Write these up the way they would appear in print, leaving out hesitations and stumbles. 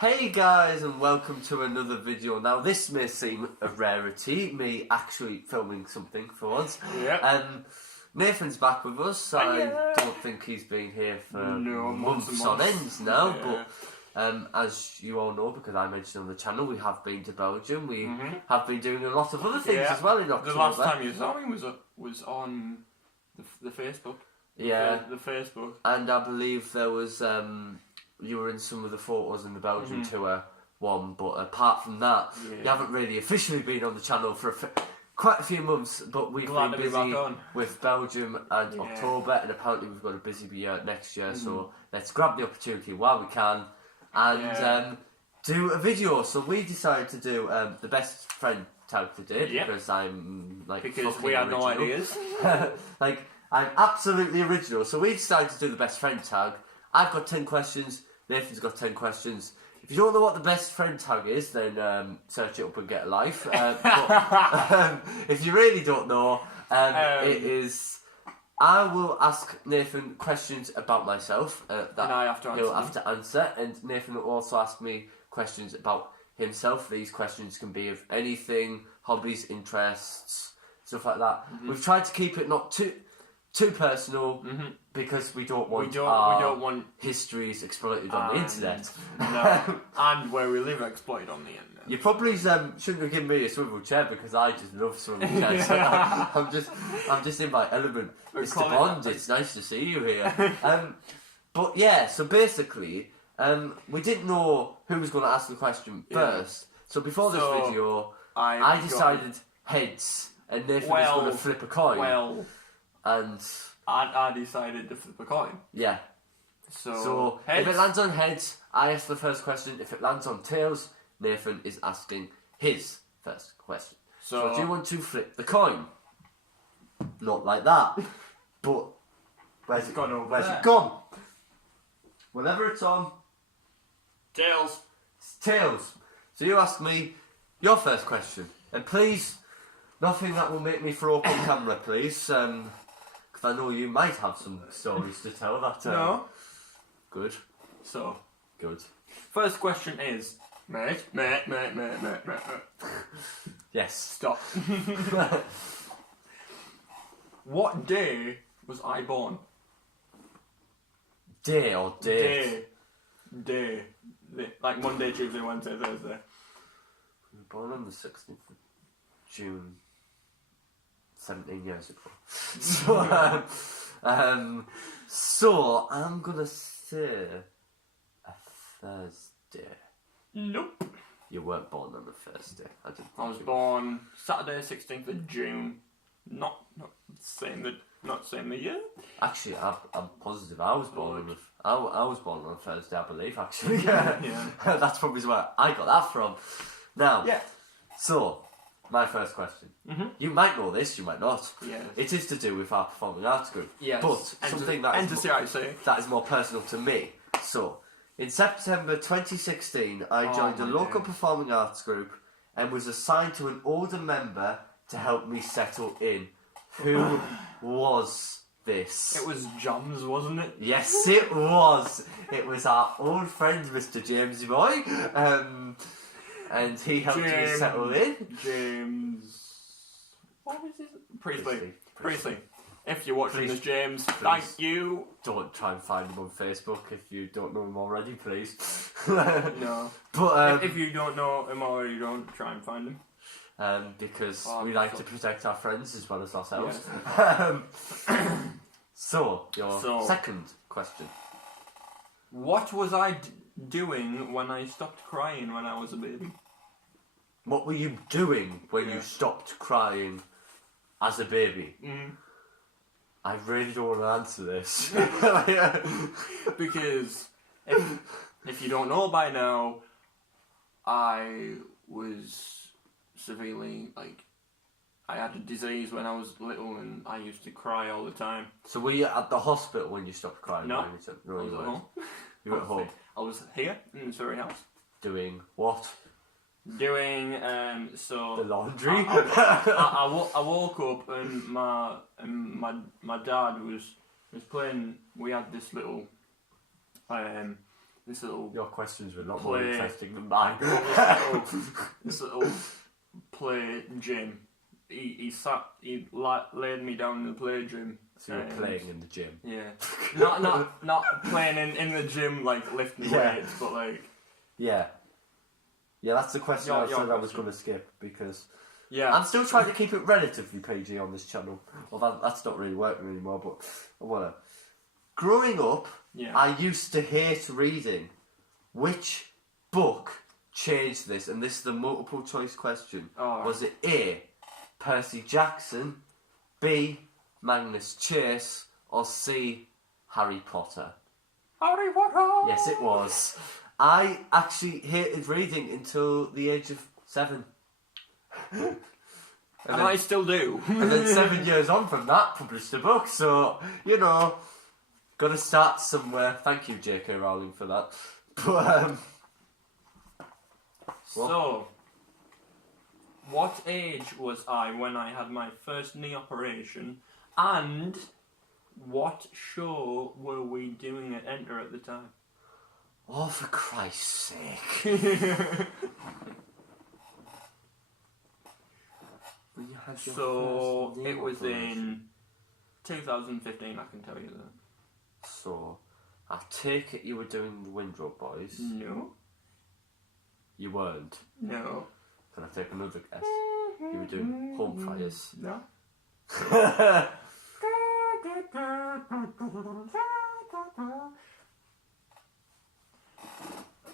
Hey guys, and welcome to another video. Now this may seem a rarity, me actually filming something for once. Yeah. Nathan's back with us. I don't think he's been here for months on ends now, but as you all know, because I mentioned on the channel, we have been to Belgium. We have been doing a lot of other things as well in October. The last time you saw me was on the Facebook. Yeah. The Facebook. And I believe there was... you were in some of the photos in the Belgian tour one, but apart from that, you haven't really officially been on the channel for quite a few months, but we've been busy with Belgium and October, and apparently we've got a busy year next year, so let's grab the opportunity while we can and do a video. So we decided to do the best friend tag today, because I'm like we had no ideas. Like, I'm absolutely original, so we decided to do the best friend tag. I've got 10 questions, Nathan's got 10 questions. If you don't know what the best friend tag is, then search it up and get a life. But, if you really don't know, it is... I will ask Nathan questions about myself that and I have to he'll have to answer, and Nathan will also ask me questions about himself. These questions can be of anything, hobbies, interests, stuff like that. We've tried to keep it not too personal, because we don't want our histories exploited on the internet. No, and where we live exploited on the internet. You probably shouldn't have given me a swivel chair, because I just love swivel chairs. So I'm just in my element. Mr. Bond, it's nice to see you here. But yeah, so basically, we didn't know who was going to ask the question first. So before this video, I decided heads, and Nathan was going to flip a coin. And I decided to flip a coin. Yeah. So if it lands on heads, I ask the first question. If it lands on tails, Nathan is asking his first question. So do you want to flip the coin? Not like that. But where's it gone? Where's it gone? Whenever it's on, Tails. It's tails. So you ask me your first question, and please, nothing that will make me throw up on camera, please. I know you might have some stories to tell. That no. Good. So good. First question is, mate. Yes. Stop. What day was I born? Day or date? Day. Like Monday, Tuesday, Wednesday, Thursday. We were born on the 16th of June. 17 years ago. So I'm gonna say a Thursday. Nope. You weren't born on the Thursday. I was born Saturday, 16th of June. Not saying the year. Actually, I'm positive I was born on I was born on a Thursday, I believe. Actually, that's probably where I got that from. Now, so. My first question. You might know this, you might not. Yes. It is to do with our performing arts group. Yes. But something that is more personal to me. So, in September 2016, I joined a local performing arts group and was assigned to an older member to help me settle in. Who was this? It was John's, wasn't it? Yes, it was. It was our old friend, Mr. James Boy. And he helped me settle in. James... What was his... Priestley. If you're watching this, James, thank you. Don't try and find him on Facebook if you don't know him already, please. No. But if you don't know him already, don't try and find him. Because we like to protect our friends as well as ourselves. Yes. So, your second question. What was I doing when I stopped crying when I was a baby? What were you doing when you stopped crying as a baby? I really don't want to answer this. Because if you don't know by now, I was severely, I had a disease when I was little and I used to cry all the time. So were you at the hospital when you stopped crying? No. I was at home. You were at home? I was here in Surrey House. Doing what? Doing the laundry. I woke up and my dad was playing. We had this little this little Your questions were a lot more Play. interesting than mine. this little play gym. He laid me down in the play gym. So you're playing in the gym. Yeah. not playing in the gym like lifting weights, but like. Yeah. Yeah, that's the question I said I was going to skip because I'm still trying to keep it relatively PG on this channel. Well, that's not really working anymore, but whatever. Growing up, I used to hate reading. Which book changed this? And this is the multiple choice question. Oh. Was it A, Percy Jackson, B, Magnus Chase, or C, Harry Potter? Harry Potter! Yes, it was. I actually hated reading until the age of 7. And I still do. And then 7 years on from that, published a book. So, gotta start somewhere. Thank you, J.K. Rowling, for that. But, So, what age was I when I had my first knee operation? And what show were we doing at Enter at the time? oh, for Christ's sake. When you had your So, first knee it was operation. in 2015, I can tell you that. So, I take it you were doing the Windrow Boys. No. You weren't. No. Can I take another guess? You were doing Home Fires. No.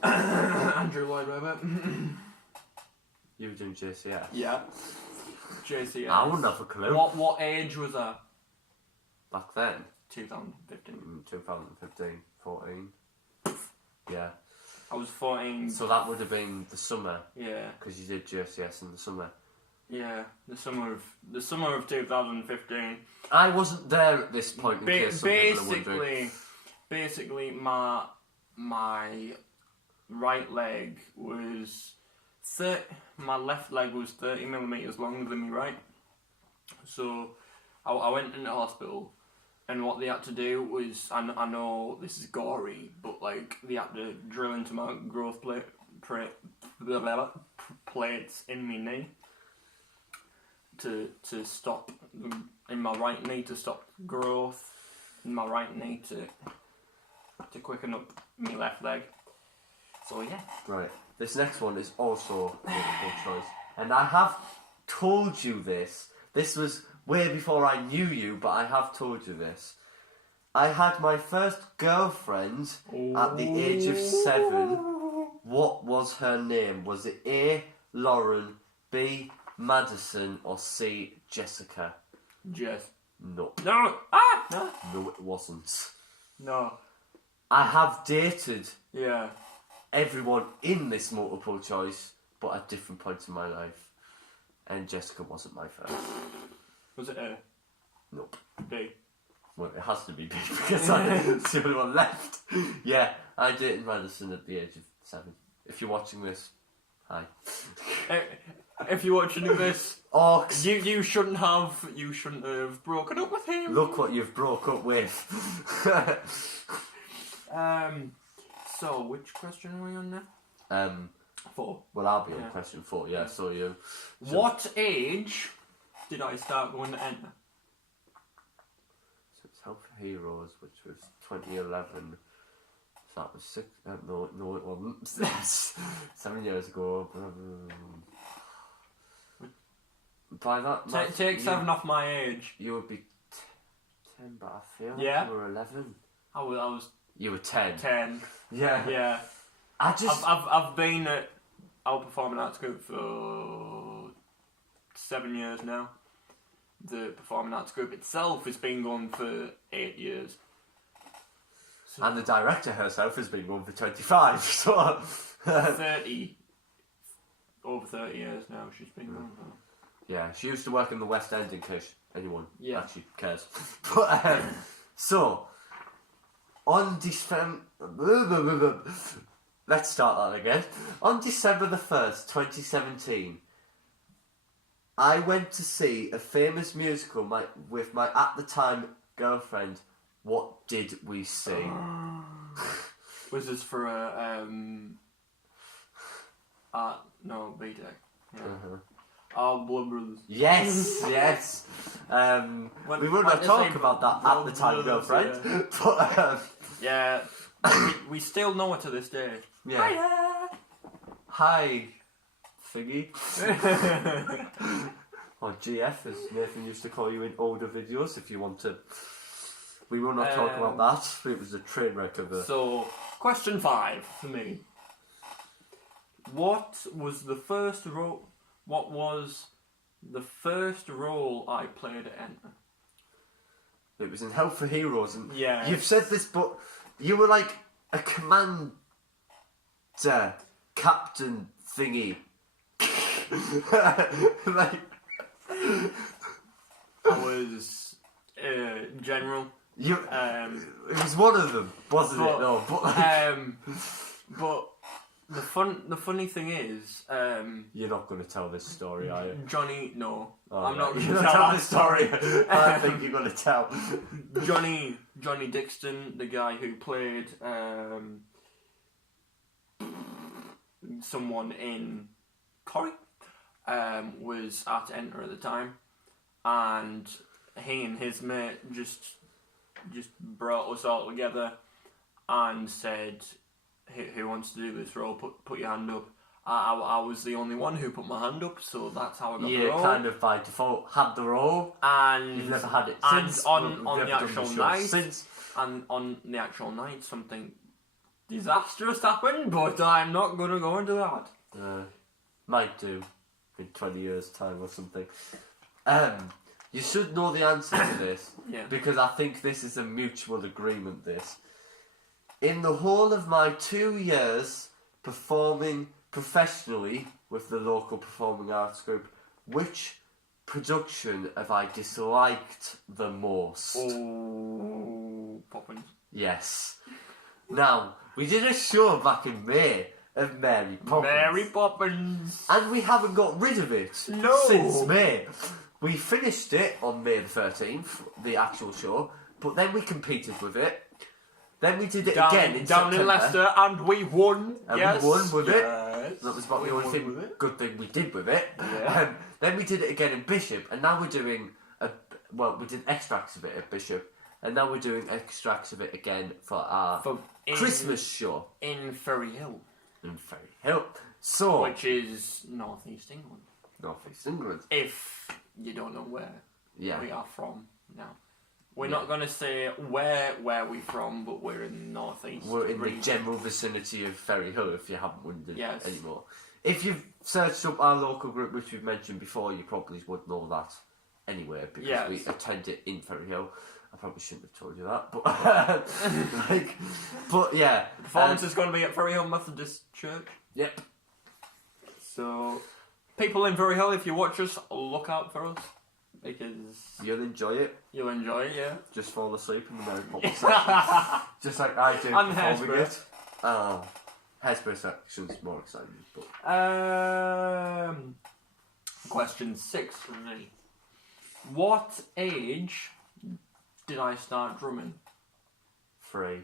Andrew Lloyd Webber. You were doing JCS. Yeah. JCS. I wouldn't have a clue. What age was I? Back then? 2015. 2015, 14. Yeah. I was 14. So that would have been the summer, Yeah. because you did JCS in the summer. Yeah. The summer of 2015. I wasn't there at this point. In case some people are wondering. Basically, my right leg was my left leg was 30 millimeters longer than my right. So I went into hospital, and what they had to do was, I know this is gory, but like they had to drill into my growth plates in my knee to stop in my right knee to stop growth, in my right knee to quicken up my left leg. So yeah. Right. This next one is also multiple choice, and I have told you this. This was way before I knew you, but I have told you this. I had my first girlfriend at the age of 7. What was her name? Was it A, Lauren, B, Madison, or C, Jessica? Jess. No. No. No. No, it wasn't. No. I have dated Yeah. everyone in this multiple choice, but at different points in my life. And Jessica wasn't my first. Was it A? Nope. B? Well, it has to be B because I'm the only one left. Yeah, I dated Madison at the age of 7. If you're watching this, hi. If you're watching this, Orcs, you shouldn't have broken up with him. look what you've broke up with. So which question are we on now? 4. Well, I'll be on question 4. Yeah, so you. So What age did I start going to Enter? So it's Help for Heroes, which was 2011. So that was 6. No, it wasn't. 7 years ago. By that, Take 7 off my age. You would be 10, but I feel like Yeah. you were 11. I was You were 10. 10. Yeah. Yeah. I've been at our performing arts group for 7 years now. The performing arts group itself has been going for 8 years. So And the director herself has been going for 25. So 30. Over 30 years now she's been going for. yeah, she used to work in the West End in case anyone actually cares. But, so on December. Let's start that again. On December the 1st, 2017, I went to see a famous musical with my, at the time, girlfriend. What did we see? Was this for a no, BTEC. Yeah. Our blood brothers. Yes, yes. We would have talked about that at the time, girlfriend. Yeah. But Yeah, we still know it to this day. yeah. Hi, Figgy. Or GF, as Nathan used to call you in older videos. If you want to, we will not talk about that. It was a train wreck of a. So, question 5 for me. What was the first role I played at Enter? It was in Help for Heroes, and yeah, you've said this, but you were like a commander, captain thingy. Like I was general. you, it was one of them, wasn't it? No, but like, but the funny thing is, you're not going to tell this story, are you? Johnny, no, Oh, I'm not You're going to not tell telling that the story. I think you're going to tell. Johnny Dixon, the guy who played someone in Corrie, was at Enter at the time, and he and his mate just brought us all together and said, who wants to do this role? Put your hand up. I was the only one who put my hand up, so that's how I got the role. Kind of by default had the role. And you've never had it and since. on the actual night, since. And on the actual night, something disastrous happened, but I'm not going to go into that. Might do in 20 years' time or something. You should know the answer to this, because I think this is a mutual agreement. This, in the whole of my 2 years performing professionally with the local performing arts group, which production have I disliked the most? Oh, Poppins. Yes. Now, we did a show back in May of Mary Poppins. Mary Poppins. And we haven't got rid of it since May. We finished it on May the 13th, the actual show, but then we competed with it. Then we did it again in down September. in Leicester, and we won. And we won with it. That was about the only good thing we did with it. Yeah. Then we did it again in Bishop, and now we're doing we did extracts of it at Bishop, and now we're doing extracts of it again for our Christmas show in Ferry Hill. In Ferry Hill, so which is North East England. North East England. If you don't know where we are from now. We're not going to say where we're from, but we're in the North East. We're in the general vicinity of Ferry Hill, if you haven't wondered anymore. If you've searched up our local group, which we've mentioned before, you probably would know that anyway, because we attend it in Ferry Hill. I probably shouldn't have told you that, but but yeah. The performance is going to be at Ferry Hill Methodist Church. Yep. So, people in Ferry Hill, if you watch us, look out for us. Because you'll enjoy it. You'll enjoy it, yeah. Just fall asleep in the Mary Poppins section. Just like I do and performing it. Oh, Hairspray section's more exciting. But question 6 from me. What age did I start drumming? 3.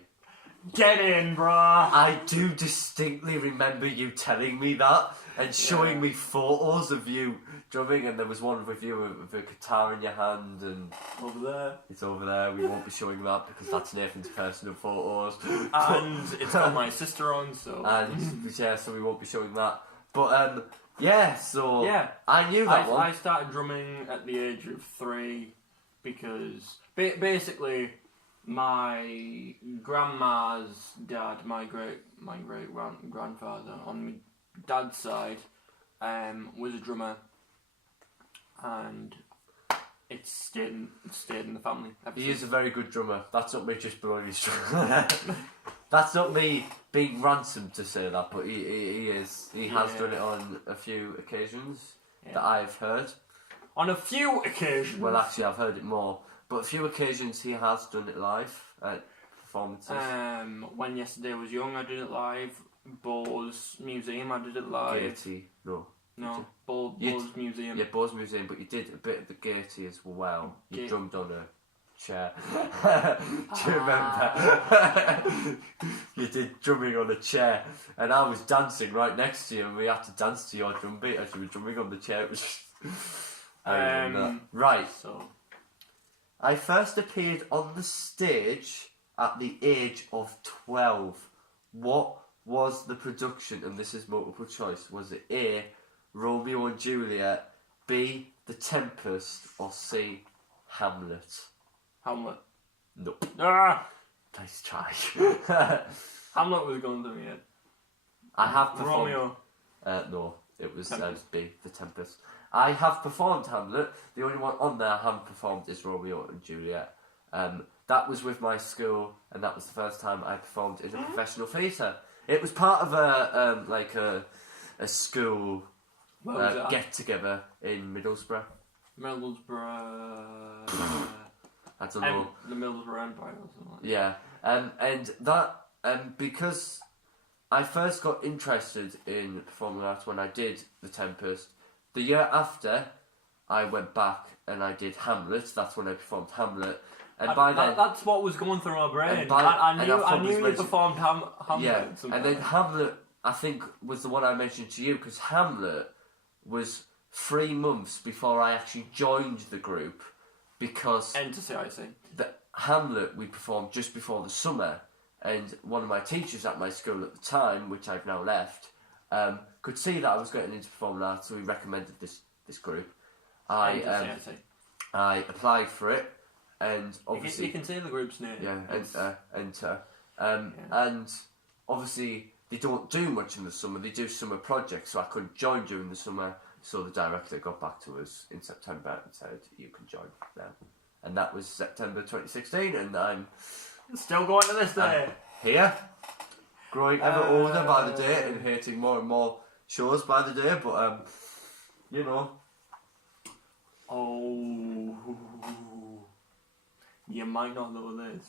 Get in, brah! I do distinctly remember you telling me that and showing me photos of you drumming, and there was one with you with a guitar in your hand, and over there. It's over there. We won't be showing that because that's Nathan's personal photos, and it's got my sister on, so so we won't be showing that. But I knew that one. I started drumming at the age of 3 because basically my grandma's dad, my great grandfather on my dad's side, was a drummer, and it stayed in the family. He is a very good drummer. That's not me just blowing his drum. That's not me being ransomed to say that, but he is. He has done it on a few occasions that I've heard. On a few occasions? Well, actually, I've heard it more. But a few occasions he has done it live at performances. When Yesterday Was Young, I did it live. Bo's Museum, I did it live. Gaiety, no. Bo's Museum. Yeah, Bo's Museum, but you did a bit of the Gaiety as well. You drummed on a chair. Do you remember? You did drumming on a chair, and I was dancing right next to you, and we had to dance to your drum beat as you were drumming on the chair. It was right. So, I first appeared on the stage at the age of 12. What was the production? And this is multiple choice. Was it A, Romeo and Juliet, B, The Tempest, or C, Hamlet? Hamlet. Nope. Ah! Nice try. Hamlet was going through my head. I have performed... Romeo. No, it was Tempest. B, The Tempest. I have performed Hamlet. The only one on there I haven't performed is Romeo and Juliet. That was with my school, and that was the first time I performed in a professional theatre. It was part of a school get together in Middlesbrough. Middlesbrough. I don't know. The Middlesbrough Empire or something like that. Yeah, and that because I first got interested in performing arts when I did The Tempest. The year after, I went back and I did Hamlet. That's when I performed Hamlet. And by then, that's what was going through my brain. by- I knew you performed Hamlet. yeah, somewhere. and then Hamlet, I think, was the one I mentioned to you because Hamlet was 3 months before I actually joined the group because Enter CIC. the Hamlet we performed just before the summer, and one of my teachers at my school at the time, which I've now left, could see that I was getting into performing arts, so he recommended this group. Enter CIC. I applied for it, and obviously You can see the group's name. yeah, enter. And obviously they don't do much in the summer. They do summer projects, so I couldn't join during the summer. So the director got back to us in September and said, "You can join now." And that was September 2016, and I'm Still going to this day. here, growing ever older by the day and hating more and more shows by the day. But you know, Oh, you might not know this.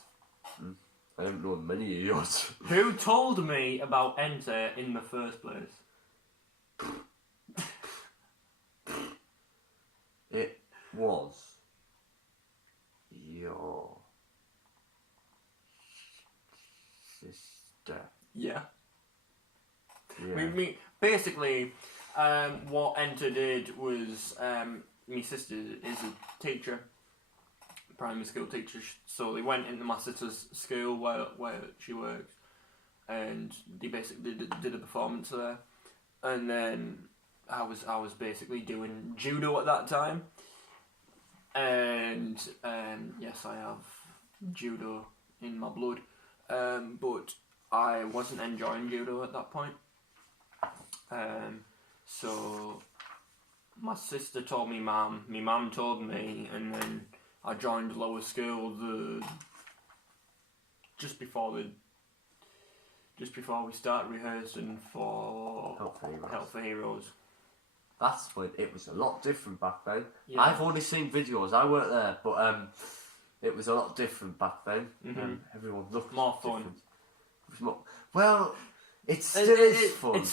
I haven't known many of yours. Who told me about Enter in the first place? It was your sister. Yeah. Yeah. Basically, what Enter did was, my sister is a teacher, primary school teacher, so they went into my sister's school where she works, and they basically did a performance there, and then I was basically doing judo at that time, and yes, I have judo in my blood, but I wasn't enjoying judo at that point. So my sister told me my mum told me, and then I joined lower school just before we start rehearsing for Help for Heroes. That's when it was a lot different back then. Yeah. I've only seen videos. I weren't there, but it was a lot different back then. Everyone looked More fun. different. It was more, well, it still is fun. It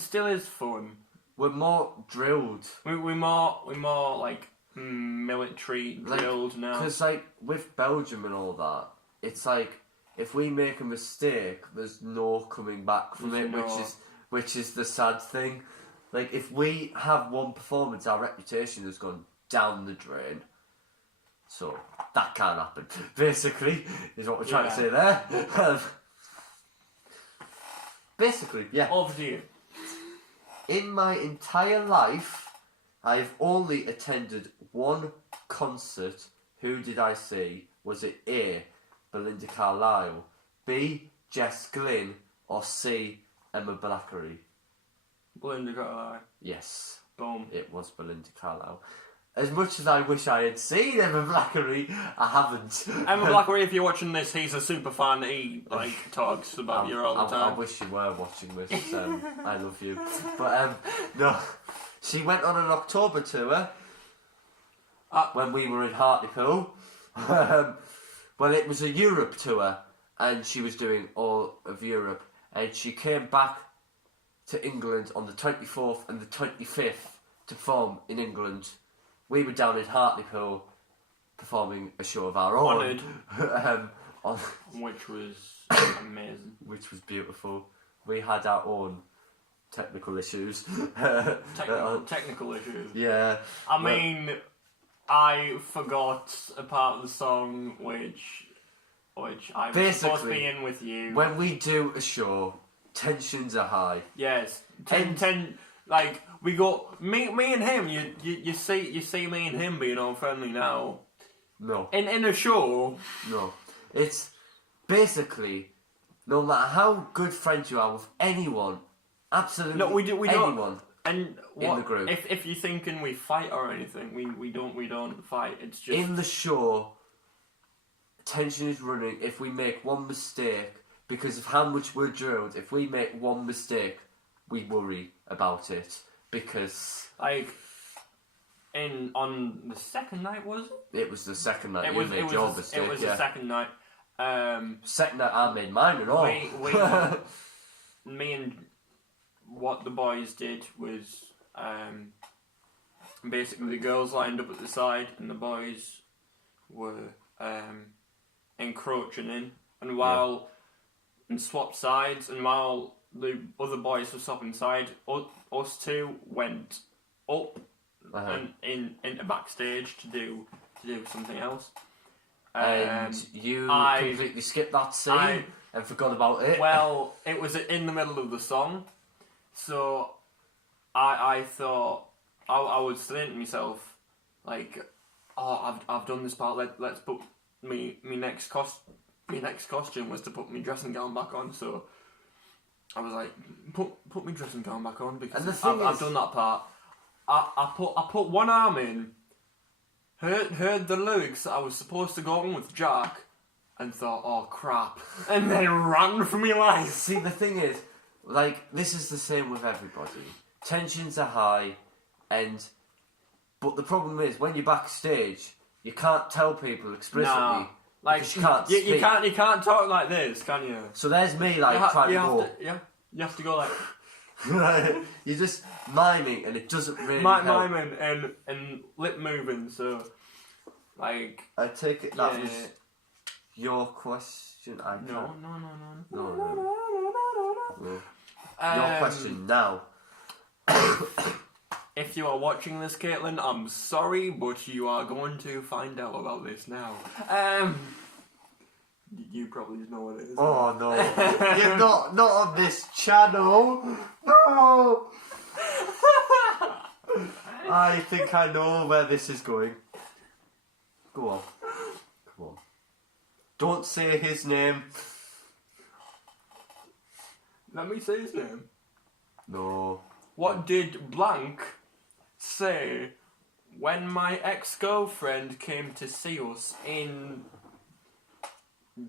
still is fun. We're more drilled. We're more like military drilled now. Because like with Belgium and all that, it's like if we make a mistake, there's no coming back from it, which is the sad thing. Like if we have one performance, our reputation has gone down the drain. So that can't happen. Basically, is what we're trying to say there. Basically, yeah. Over to you. In my entire life, I've only attended one concert. Who did I see? Was it A, Belinda Carlisle, B, Jess Glynn, or C, Emma Blackery? Belinda Carlisle. Yes. Boom. It was Belinda Carlisle. As much as I wish I had seen Emma Blackery, I haven't. Emma Blackery, if you're watching this, he's a super fan. He talks about you all the time. I wish you were watching this. I love you, but no. She went on an October tour when we were in Hartlepool. Well, it was a Europe tour, and she was doing all of Europe, and she came back to England on the 24th and the 25th to perform in England. We were down in Hartlepool, performing a show of our own. Honoured. On, Which was amazing. which was beautiful. We had our own technical issues. Technical issues. Yeah. I mean, I forgot a part of the song which I was supposed to be in with you. When we do a show, tensions are high. Yes. Like, we got me and him, you see me and him being all friendly now. No. In a show. No. It's basically, no matter how good friends you are with anyone, absolutely we anyone don't. And in the group. If you're thinking we fight or anything, we don't fight. It's just in the show, tension is running. If we make one mistake, because of how much we're drilled, if we make one mistake, we worry about it because like on the second night, was it? It was the second night. It You was made your mistake. It was the second night. Second night, I made mine and all. Me and what the boys did was basically the girls lined up at the side and the boys were encroaching in, and swapped sides, and while the other boys were swapping side, us two went up and into backstage to do something else. And you completely skipped that scene and forgot about it. Well, it was in the middle of the song, so I thought I was saying to myself, like, oh, I've done this part. Let's put me next costume was to put my dressing gown back on. So I was like, put my dressing gown back on because I've done that part. I put one arm in. Heard the lyrics that I was supposed to go on with Jack, and thought, oh crap, and then ran for my life. See, the thing is, like, this is the same with everybody. Tensions are high, but the problem is when you're backstage, you can't tell people explicitly. Nah, like you can't speak. you can't talk like this, can you? So there's me, like, trying to go. You have to go like. You're just miming, and it doesn't really miming and lip moving. So, like, I take it that was your question. No. Your question now. If you are watching this, Caitlin, I'm sorry, but you are going to find out about this now. You probably know what it is. Oh no! You're not on this channel. No. I think I know where this is going. Go on. Come on. Don't say his name. Let me say his name. No. What did blank say when my ex-girlfriend came to see us in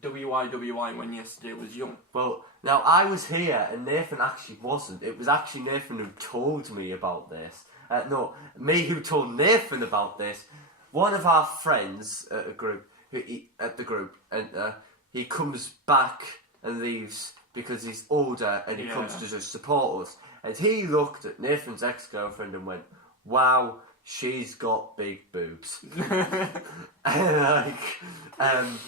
WIWI when yesterday was young? Well, now I was here and Nathan actually wasn't. It was actually Nathan who told me about this. No, me who told Nathan about this. One of our friends at the group, and he comes back and leaves because he's older and he comes to just support us. And he looked at Nathan's ex-girlfriend and went, "Wow, she's got big boobs." And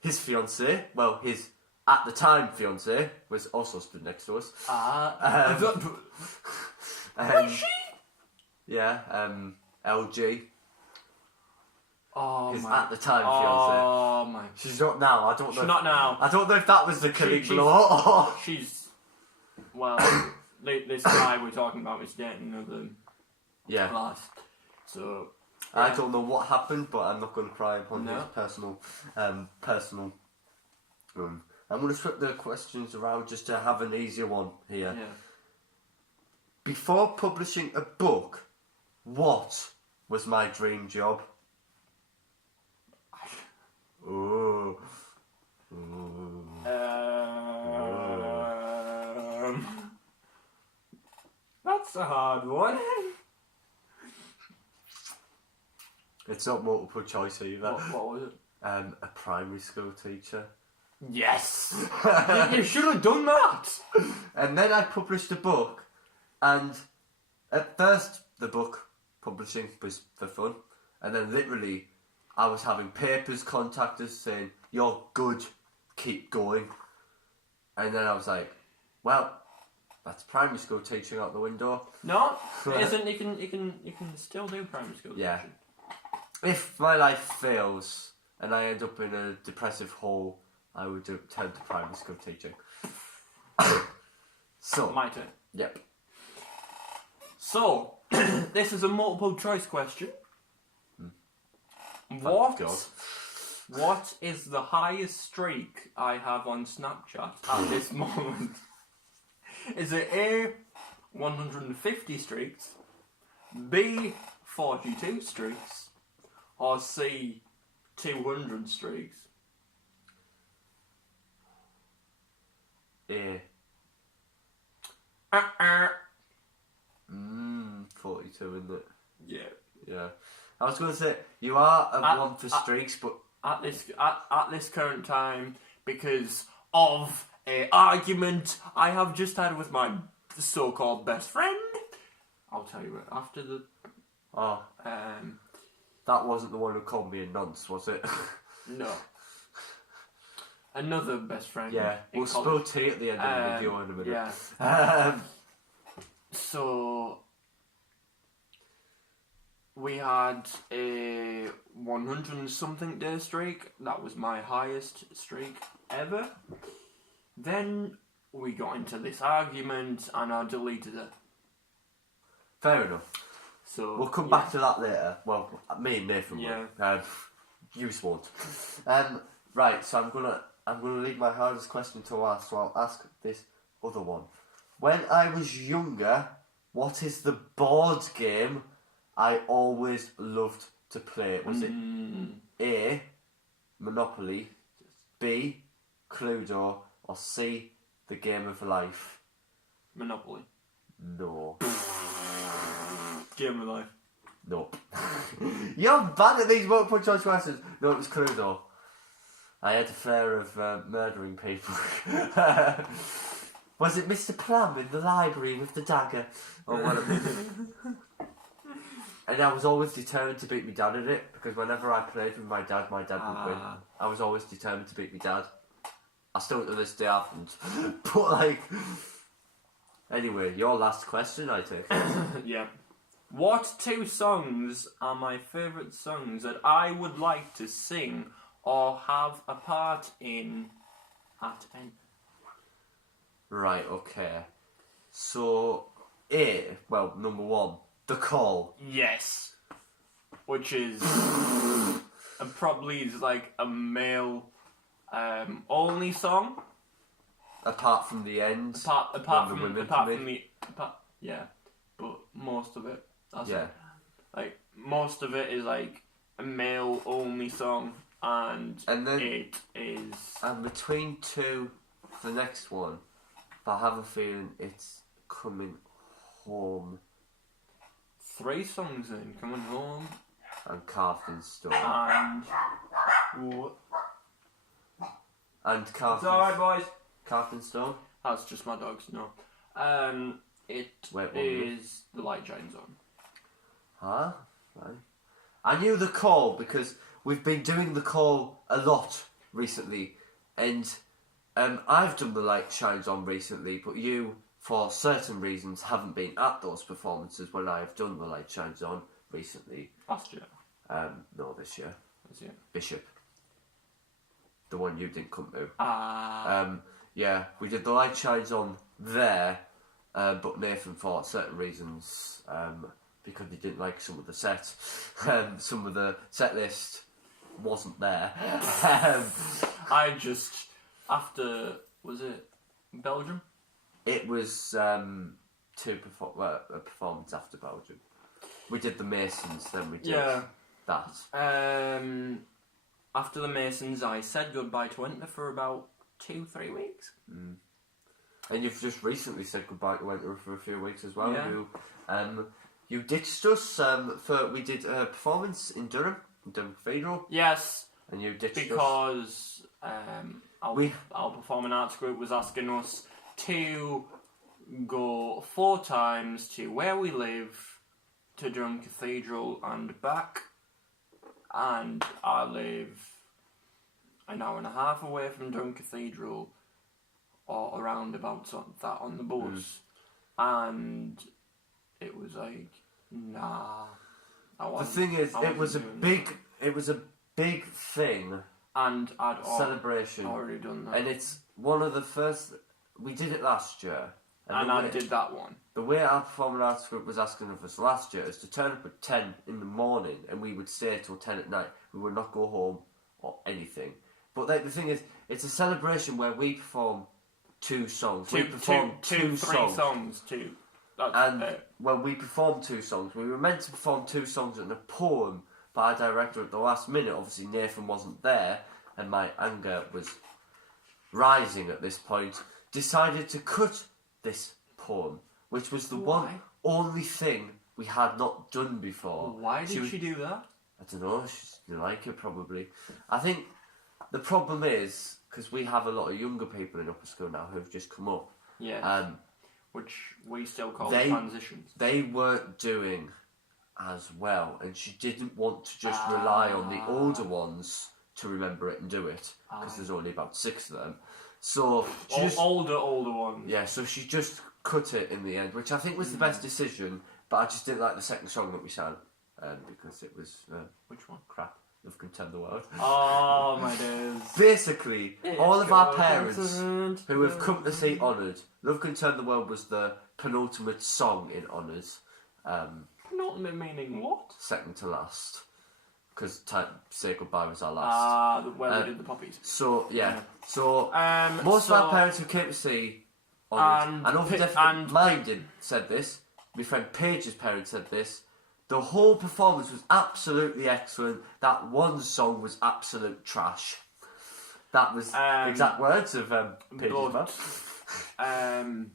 his fiancée, well, his at the time fiancée, was also stood next to us. Was she? Yeah, LG. Oh his my! At the time fiancée. Oh my! She's not now. I don't know. She's not now. I don't know if that was the killing blow. She's well. This guy we're talking about is dating another last. So I don't know what happened, but I'm not going to cry upon his personal. I'm going to flip the questions around just to have an easier one here. Yeah. Before publishing a book, what was my dream job? Ooh. That's a hard one. It's not multiple choice either. What was it? A primary school teacher. Yes! You should have done that! And then I published a book, and at first the book publishing was for fun, and then literally I was having papers contact us saying, "You're good, keep going." And then I was like, well, that's primary school teaching out the window. No, it isn't. You can still do primary school teaching. If my life fails and I end up in a depressive hole, I would turn to primary school teaching. So. My turn. Yep. So, this is a multiple choice question. What is the highest streak I have on Snapchat at this moment? Is it A, 150 streaks, B, 42 streaks, or C, 200 streaks? A. 42, isn't it? Yeah. Yeah. I was going to say, you are one for streaks, but... At this current time, because of an argument I have just had with my so-called best friend, I'll tell you it after the... Oh. That wasn't the one who called me a nonce, was it? No. Another best friend. Yeah, we'll spill tea at the end of the video in a minute. Yeah. So... We had a 100 and something day streak. That was my highest streak ever. Then we got into this argument and I deleted it. Fair enough. So we'll come back to that later. Well, me and Nathan will. You won't. Right, so I'm gonna leave my hardest question to last, so I'll ask this other one. When I was younger, what is the board game I always loved to play? Was it A, Monopoly, B, Cluedo, or C, The Game of Life? Monopoly. No. Game of Life. Nope. You're bad at these multiple choice questions. No, it was Cluedo. I had a flair of murdering people. Was it Mr. Plum in the library with the dagger? Or whatever. And I was always determined to beat my dad at it, because whenever I played with my dad would win. I was always determined to beat my dad. I still to this day haven't. But like... Anyway, your last question, I take. Yeah. What two songs are my favourite songs that I would like to sing or have a part in at any... Right, okay. So, number one, The Call. Yes. Which is probably is like a male only song. Apart from the end. Apart from yeah. But most of it. Like most of it is like a male only song, and then it is. And between two, the next one, I have a feeling it's Coming Home. 3 songs in Coming Home. And Carved in Stone. And Carved. It's alright, boys. Carved in Stone. That's just my dogs. No. It is The Light Shines On. Huh? Right. I knew The Call because we've been doing The Call a lot recently, and I've done The Light Shines On recently, but you, for certain reasons, haven't been at those performances when I have done The Light Shines On recently. Last year. No, this year. This year. Bishop. The one you didn't come to. Yeah, we did The Light Shines On there, but Nathan, for certain reasons, because he didn't like some of the set, some of the set list wasn't there. I just, after, was it Belgium? It was a performance after Belgium. We did the Masons, then we did that. After the Masons, I said goodbye to Winter for about 2-3 weeks. Mm. And you've just recently said goodbye to Winter for a few weeks as well. Yeah. You ditched us we did a performance in Durham Cathedral. Yes. And you ditched us. Because our performing arts group was asking us to go 4 times to where we live, to Durham Cathedral and back. and I live an hour and a half away from Dun Cathedral, or around about that on the bus, and it was like, nah. The thing is, it was a big thing, and I'd celebration. already done that, and it's one of the first. We did it last year, and I did that one. The way our performing arts group was asking of us last year is to turn up at 10 in the morning, and we would stay till 10 at night. We would not go home or anything. But like, the thing is, it's a celebration where we perform 2 songs. We perform two songs. When we perform 2 songs, we were meant to perform 2 songs and a poem by our director at the last minute. Obviously, Nathan wasn't there, and my anger was rising at this point. Decided to cut this poem, which was the only thing we had not done before. Why did she do that? I don't know. She didn't like it, probably. I think the problem is, because we have a lot of younger people in upper school now who have just come up. Yeah. Which we still call transitions. They weren't doing as well, and she didn't want to just rely on the older ones to remember it and do it, because there's only about 6 of them. So older ones. Yeah, so she just cut it in the end, which I think was the best decision, but I just didn't like the second song that we sang, because it was... which one? Crap. Love Can Turn the World. Oh, my days. Basically, all of our parents who have come to see Honoured, Love Can Turn the World was the penultimate song in Honours. Penultimate meaning what? Second to last. Because Say Goodbye was our last. Where we did the poppies. So, yeah. So, most of our parents who came to see Honoured, and mine said this, my friend Paige's parents said this, the whole performance was absolutely excellent. That one song was absolute trash. That was exact words of Paige's mum.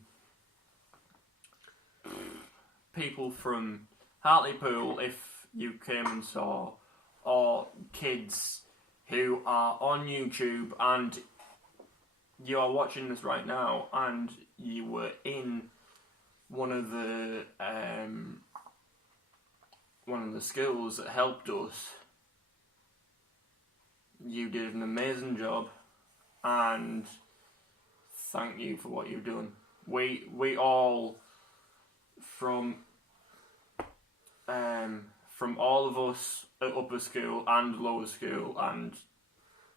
People from Hartlepool, if you came and saw, or kids who are on YouTube and you are watching this right now and you were in one of the schools that helped us, you did an amazing job, and thank you for what you've done. We all, from all of us at upper school and lower school and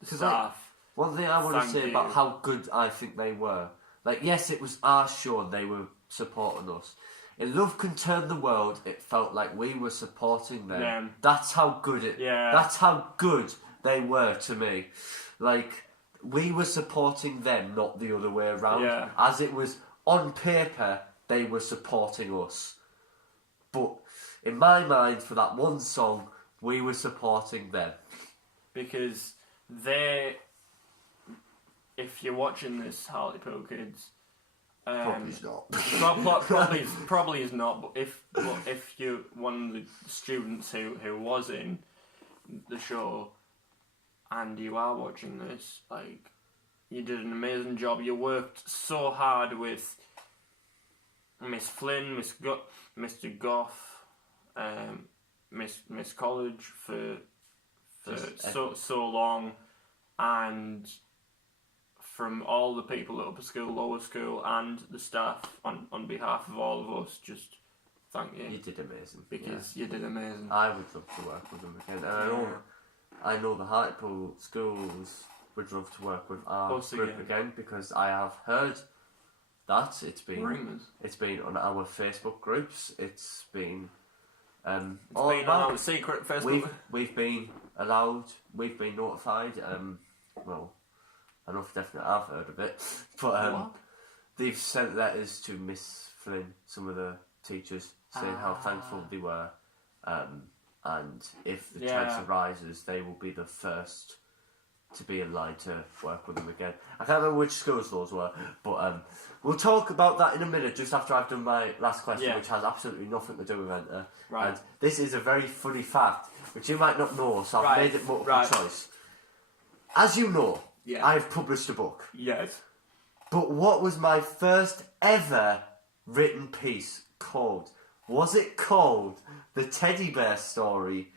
the staff. One thing I want to say about how good I think they were, like, yes, it was our show and they were supporting us. In Love Can Turn the World, it felt like we were supporting them. That's how good That's how good they were to me. Like, we were supporting them, not the other way around. Yeah. As it was on paper, they were supporting us. But in my mind, for that one song, we were supporting them. Because if you're watching this, Hartlepool kids, probably not. probably is not. But if you're one of the students who was in the show, and you are watching this, like, you did an amazing job. You worked so hard with Miss Flynn, Mr. Goff, Miss College for so long, and from all the people at upper school, lower school, and the staff, on behalf of all of us, just thank you. You did amazing. Because you did amazing. I would love to work with them again. And I know the Hartlepool schools would love to work with our group again, because I have heard that it's been on our Facebook groups. It's been on our secret Facebook. We've been allowed. We've been notified. Well, I know for definite I've heard of it, but they've sent letters to Miss Flynn, some of the teachers, saying how thankful they were, and if the chance arises, they will be the first to be in line to work with them again. I can't remember which schools those were, but we'll talk about that in a minute, just after I've done my last question, which has absolutely nothing to do with Enter. Right. And this is a very funny fact, which you might not know, so I've made it multiple choice. As you know, I've published a book. Yes. But what was my first ever written piece called? Was it called The Teddy Bear Story?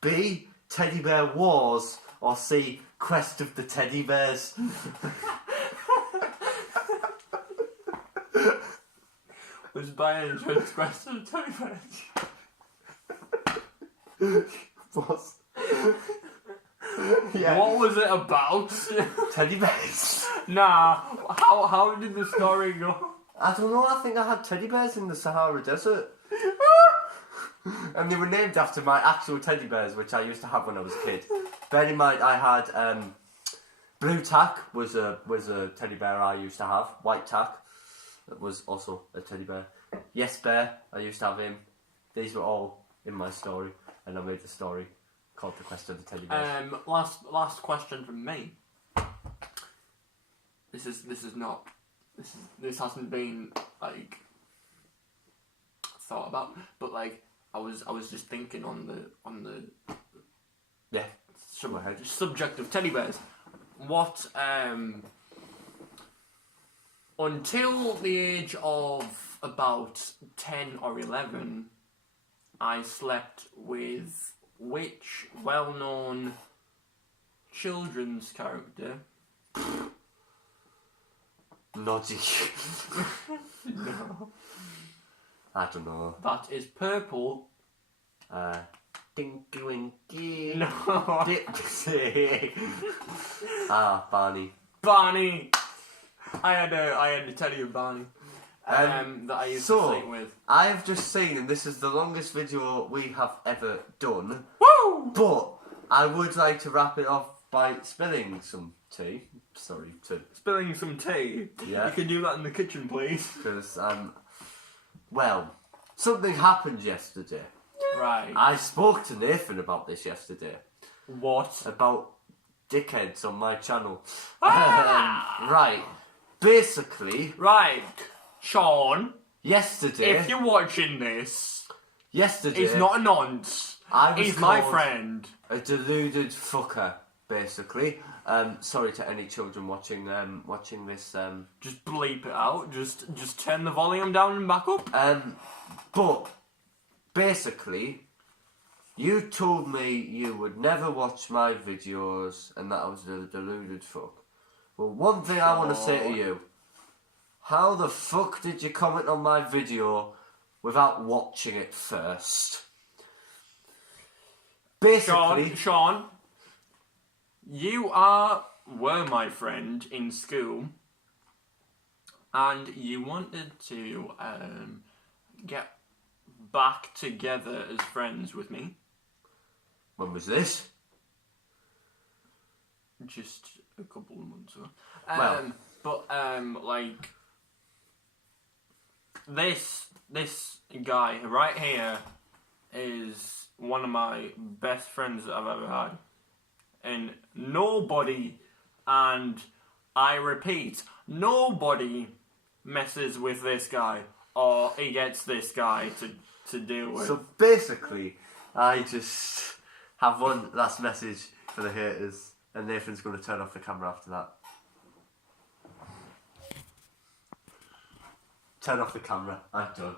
B, Teddy Bear Wars or C, Quest of the Teddy Bears? Was by any chance Quest of the Teddy Bears? Was. Yeah. What was it about? Teddy Bears. Nah, how did the story go? I don't know, I think I had teddy bears in the Sahara Desert. And they were named after my actual teddy bears, which I used to have when I was a kid. Bear in mind, I had Blue Tack was a teddy bear I used to have. White Tack was also a teddy bear. Yes Bear, I used to have him. These were all in my story, and I made a story called The Quest of the Teddy Bears. Last question from me. This hasn't been like thought about, but like I was just thinking on the Yeah. subject of teddy bears. What until the age of about 10 or 11, I slept with which well-known children's character? Noddy. No. I don't know. That is purple. Dinky Winky. No. Dipsy. Barney. Barney. I had to tell you Barney. That I used to sleep with. I have just seen, and this is the longest video we have ever done. Woo! But I would like to wrap it off by spilling some tea. Sorry to Spilling some tea. Yeah. You can do that in the kitchen, please. because well, something happened yesterday. Right. I spoke to Nathan about this yesterday. What? About dickheads on my channel. Ah! Right. Basically, Right. Sean, yesterday. if you're watching this, Yesterday. he's not a nonce. I was He's my called friend. a deluded fucker, basically. Sorry to any children watching this. Just bleep it out. Just turn the volume down and back up. But basically, you told me you would never watch my videos and that I was a deluded fuck. Well, one thing I want to say to you: how the fuck did you comment on my video without watching it first? Basically, Sean, you were my friend in school, and you wanted to get back together as friends with me. when was this? Just a couple of months ago. Well. But like this guy right here is one of my best friends that I've ever had, and nobody, and I repeat, nobody messes with this guy, or he gets this guy to deal with. So basically, I just have one last message for the haters, and Nathan's going to turn off the camera after that. Turn off the camera. I'm done.